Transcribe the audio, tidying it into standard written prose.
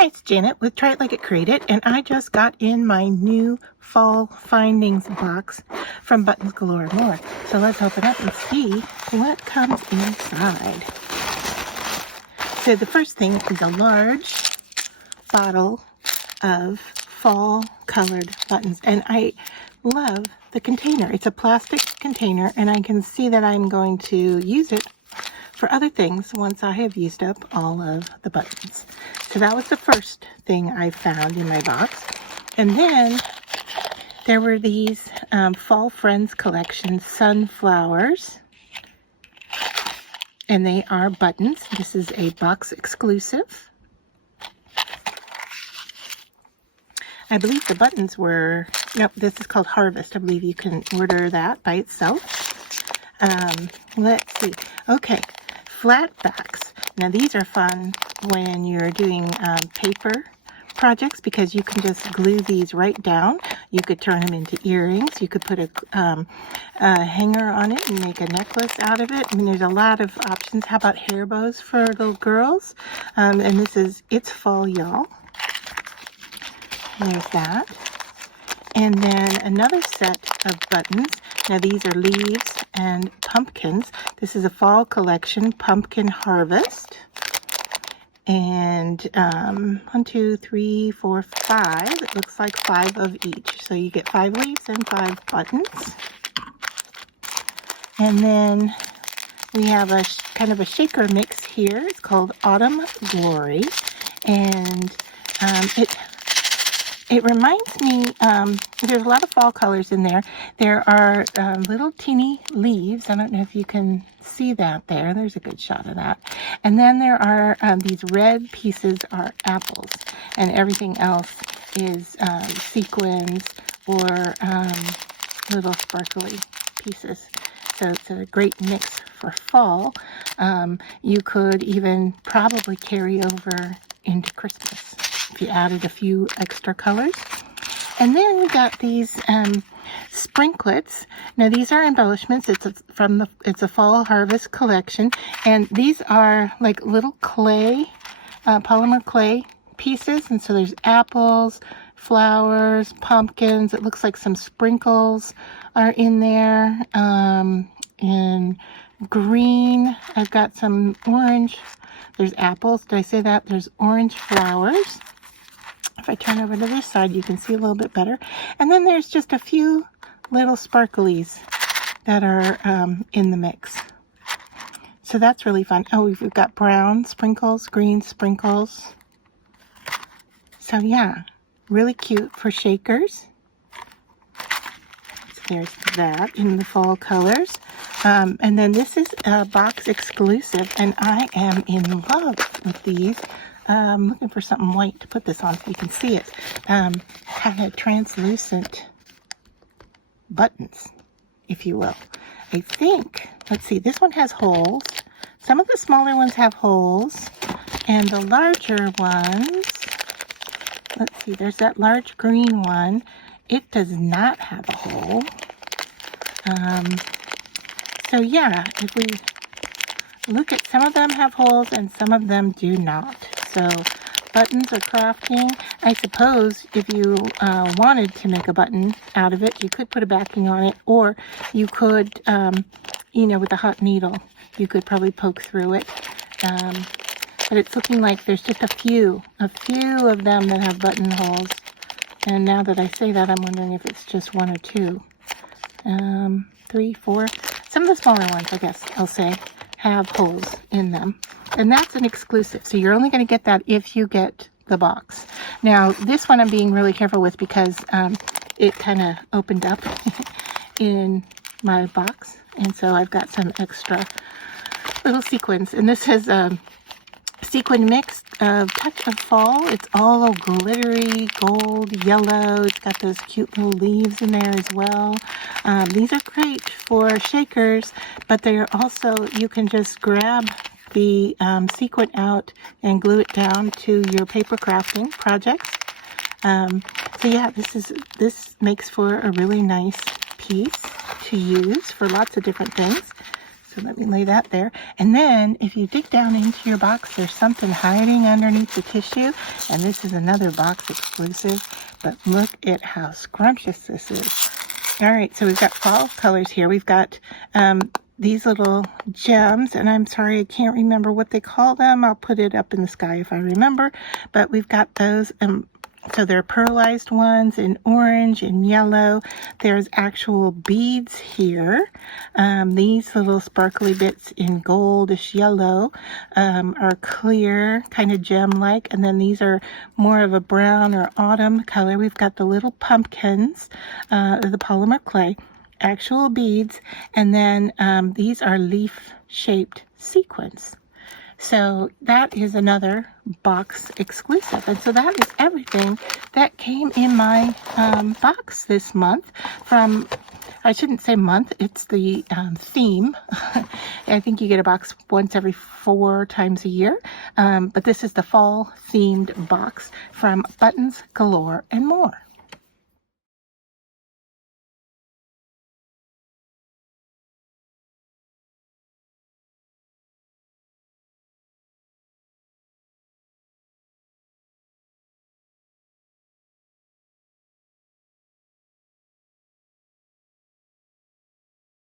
Hi, it's Janet with Try It Like It Created, and I just got in my new fall findings box from Buttons Galore More. So let's open up and see what comes inside. So the first thing is a large bottle of fall colored buttons, and I love the container. It's a plastic container, and I can see that I'm going to use it for other things once I have used up all of the buttons. So that was the first thing I found in my box. And then there were these Fall Friends Collection sunflowers. And they are buttons. This is a box exclusive. I believe the buttons were, nope, this is called Harvest. I believe you can order that by itself. Let's see. Okay. Flat backs. Now these are fun when you're doing paper projects because you can just glue these right down. You could turn them into earrings. You could put a hanger on it and make a necklace out of it. I mean, there's a lot of options. How about hair bows for little girls? And this is It's Fall, Y'all. There's that. And then another set of buttons. Now these are leaves and pumpkins. This is a fall collection, Pumpkin Harvest. And 1, 2, 3, 4, 5. It looks like 5 of each. So you get 5 leaves and 5 buttons. And then we have a kind of a shaker mix here. It's called Autumn Glory. And it reminds me, there's a lot of fall colors in there. There are little teeny leaves. I don't know if you can see that there. There's a good shot of that. And then there are these red pieces are apples. And everything else is sequins or little sparkly pieces. So it's a great mix for fall. You could even probably carry over into Christmas if you added a few extra colors. And then we got these sprinklets. Now these are embellishments. It's a fall harvest collection, and these are like little clay, polymer clay pieces. And so there's apples, flowers, pumpkins. It looks like some sprinkles are in there. In green, I've got some orange. There's apples. Did I say that? There's orange flowers. If I turn over to this side, you can see a little bit better. And then there's just a few little sparklies that are in the mix. So that's really fun. Oh, we've got brown sprinkles, green sprinkles. So yeah, really cute for shakers. So there's that in the fall colors. And then this is a box exclusive, and I am in love with these. I'm looking for something white to put this on so you can see it. Have a translucent buttons, if you will. I think, let's see, this one has holes. Some of the smaller ones have holes, and the larger ones, let's see, there's that large green one. It does not have a hole. So yeah, if we look at, some of them have holes and some of them do not. So buttons are crafting. I suppose if you wanted to make a button out of it, you could put a backing on it, or you could, you know, with a hot needle, you could probably poke through it. But it's looking like there's just a few of them that have buttonholes. And now that I say that, I'm wondering if it's just 1 or 2. 3, 4. Some of the smaller ones, I guess I'll say, have holes in them. And that's an exclusive. So you're only going to get that if you get the box. Now, this one I'm being really careful with because it kind of opened up in my box. And so I've got some extra little sequins. And this has sequin mix of touch of fall. It's all glittery, gold, yellow. It's got those cute little leaves in there as well. These are great for shakers, but they're also, you can just grab the sequin out and glue it down to your paper crafting projects. So yeah, this makes for a really nice piece to use for lots of different things. So let me lay that there. And then if you dig down into your box, there's something hiding underneath the tissue. And this is another box exclusive. But look at how scrumptious this is. All right, so we've got fall colors here. We've got these little gems, and I'm sorry, I can't remember what they call them. I'll put it up in the sky if I remember. But we've got those. So they're pearlized ones in orange and yellow. There's actual beads here. These little sparkly bits in goldish yellow are clear, kind of gem-like. And then these are more of a brown or autumn color. We've got the little pumpkins, the polymer clay, actual beads. And then these are leaf-shaped sequins. So that is another box exclusive. And so that is everything that came in my box this month from, I shouldn't say month, it's the theme. I think you get a box once every 4 times a year. But this is the fall themed box from Buttons Galore and More.